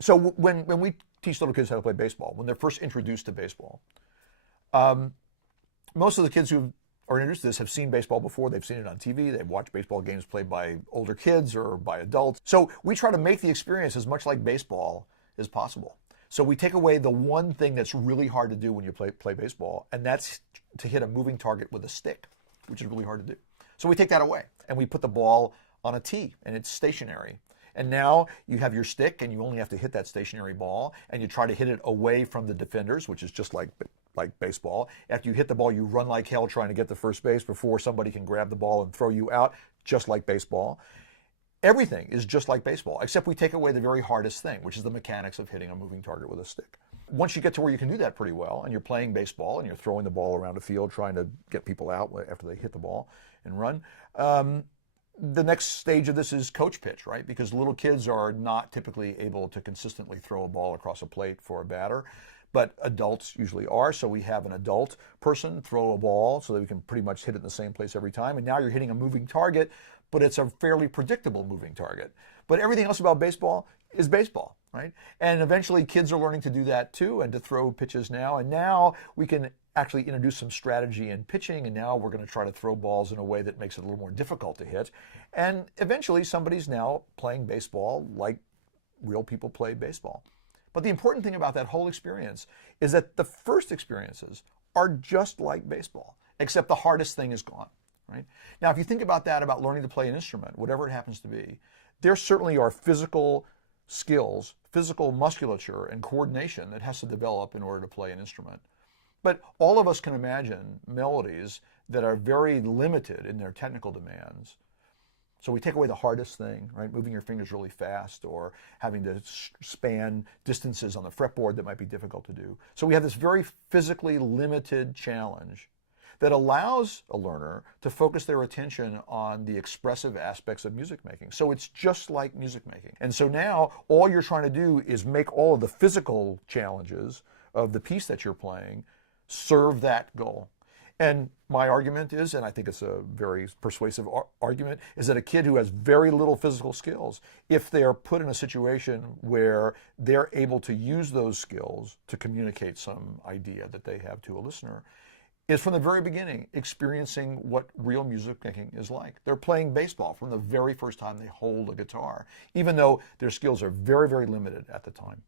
So when we teach little kids how to play baseball, when they're first introduced to baseball, most of the kids who are introduced to this have seen baseball before. They've seen it on TV. They've watched baseball games played by older kids or by adults. So we try to make the experience as much like baseball as possible. So we take away the one thing that's really hard to do when you play baseball, and that's to hit a moving target with a stick, which is really hard to do. So we take that away, and we put the ball on a tee, and it's stationary. And now you have your stick, and you only have to hit that stationary ball, and you try to hit it away from the defenders, which is just like baseball. After you hit the ball, you run like hell trying to get to first base before somebody can grab the ball and throw you out, just like baseball. Everything is just like baseball, except we take away the very hardest thing, which is the mechanics of hitting a moving target with a stick. Once you get to where you can do that pretty well, and you're playing baseball, and you're throwing the ball around a field trying to get people out after they hit the ball and run, the next stage of this is coach pitch, right? Because little kids are not typically able to consistently throw a ball across a plate for a batter, but adults usually are. So we have an adult person throw a ball so that we can pretty much hit it in the same place every time. And now you're hitting a moving target, but it's a fairly predictable moving target. But everything else about baseball is baseball, right? And eventually kids are learning to do that too, and to throw pitches now. And now we can actually introduce some strategy in pitching, and now we're going to try to throw balls in a way that makes it a little more difficult to hit. And eventually somebody's now playing baseball like real people play baseball. But the important thing about that whole experience is that the first experiences are just like baseball, except the hardest thing is gone, right? Now, if you think about that, about learning to play an instrument, whatever it happens to be, there certainly are physical skills, physical musculature and coordination that has to develop in order to play an instrument. But all of us can imagine melodies that are very limited in their technical demands. So we take away the hardest thing, right? Moving your fingers really fast, or having to span distances on the fretboard that might be difficult to do. So we have this very physically limited challenge that allows a learner to focus their attention on the expressive aspects of music making. So it's just like music making. And so now all you're trying to do is make all of the physical challenges of the piece that you're playing serve that goal. And my argument is, and I think it's a very persuasive argument, is that a kid who has very little physical skills, if they are put in a situation where they're able to use those skills to communicate some idea that they have to a listener, is from the very beginning experiencing what real music making is like. They're playing baseball from the very first time they hold a guitar, even though their skills are very, very limited at the time.